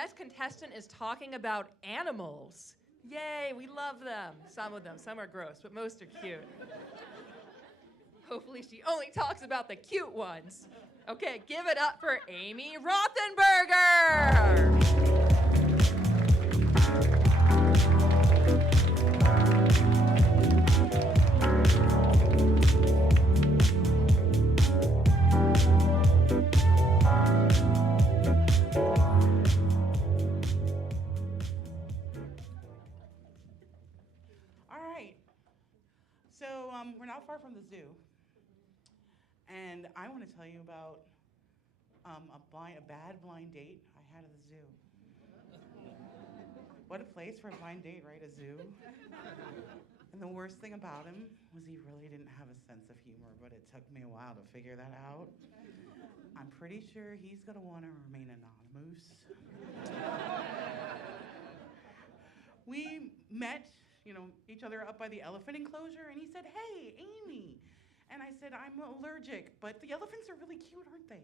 next contestant is talking about animals. Yay, we love them. Some of them, some are gross, but most are cute. Hopefully she only talks about the cute ones. Okay, give it up for Amy Rothenberger. All right. So we're not far from the zoo. And I want to tell you about a bad blind date I had at the zoo. What a place for a blind date, right? A zoo. And the worst thing about him was he really didn't have a sense of humor, but it took me a while to figure that out. I'm pretty sure he's going to want to remain anonymous. We met, each other up by the elephant enclosure, and he said, "Hey, Amy." And I said, "I'm allergic, but the elephants are really cute, aren't they?"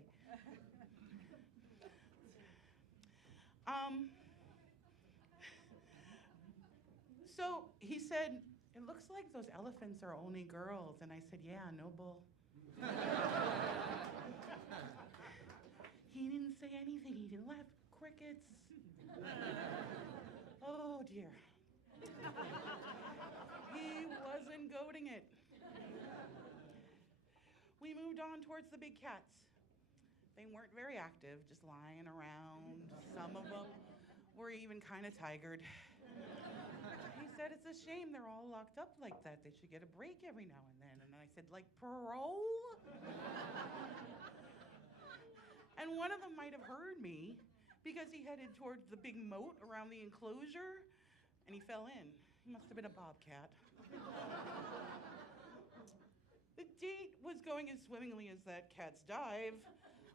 So he said, "It looks like those elephants are only girls." And I said, "Yeah, no bull." He didn't say anything. He didn't laugh. Crickets. Oh, dear. He wasn't goading it. We moved on towards the big cats. They weren't very active, just lying around. Some of them were even kind of tigered. He said, "It's a shame they're all locked up like that. They should get a break every now and then." And I said, "Like parole?" And one of them might have heard me because he headed towards the big moat around the enclosure, and he fell in. He must have been a bobcat. The date was going as swimmingly as that cat's dive.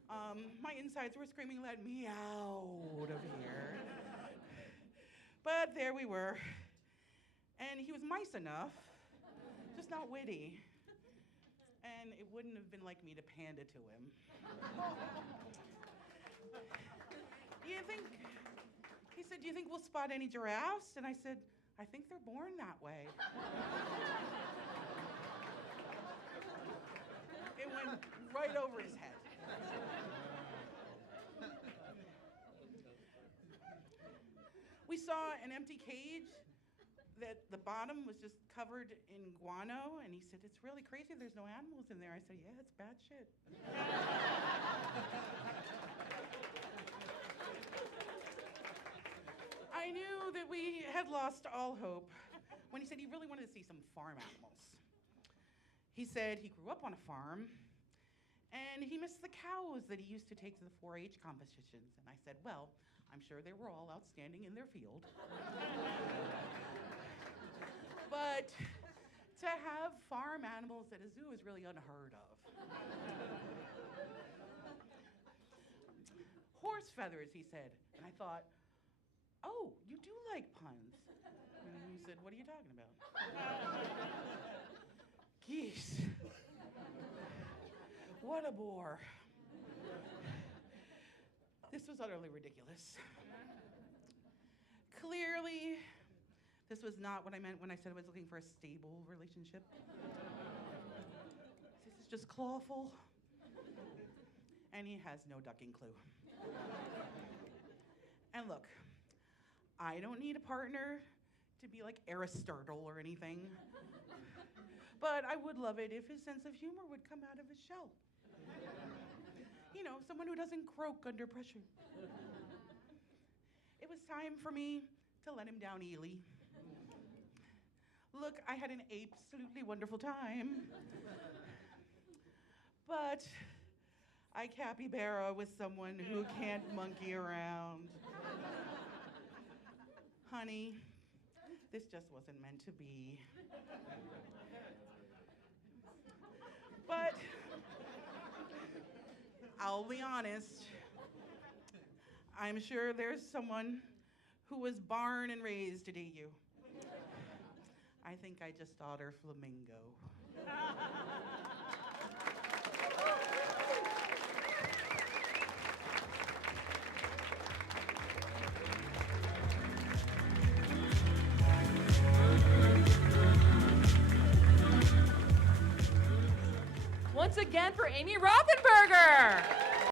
My insides were screaming, "Let me out of here." But there we were. And he was nice enough, just not witty. And it wouldn't have been like me to panda to him. He said, "Do you think we'll spot any giraffes?" And I said, "I think they're born that way." It went right over his head. We saw an empty cage that the bottom was just covered in guano, and he said, "It's really crazy there's no animals in there." I said, "Yeah, it's bad shit." I knew that we had lost all hope when he said he really wanted to see some farm animals. He said he grew up on a farm, and he missed the cows that he used to take to the 4-H competitions. And I said, "Well, I'm sure they were all outstanding in their field." But to have farm animals at a zoo is really unheard of. Horse feathers, he said. And I thought, "Oh, you do like puns." And he said, "What are you talking about?" Geese. What a bore. This was utterly ridiculous. Clearly, this was not what I meant when I said I was looking for a stable relationship. This is just clawful. And he has no ducking clue. And look, I don't need a partner to be like Aristotle or anything. But I would love it if his sense of humor would come out of his shell. Someone who doesn't croak under pressure. It was time for me to let him down easily. Look, I had an absolutely wonderful time. But I capybara with someone who can't monkey around. Honey, this just wasn't meant to be. But I'll be honest, I'm sure there's someone who was born and raised to date you. I think I just taught her flamingo. once again for Amy Rothenberger.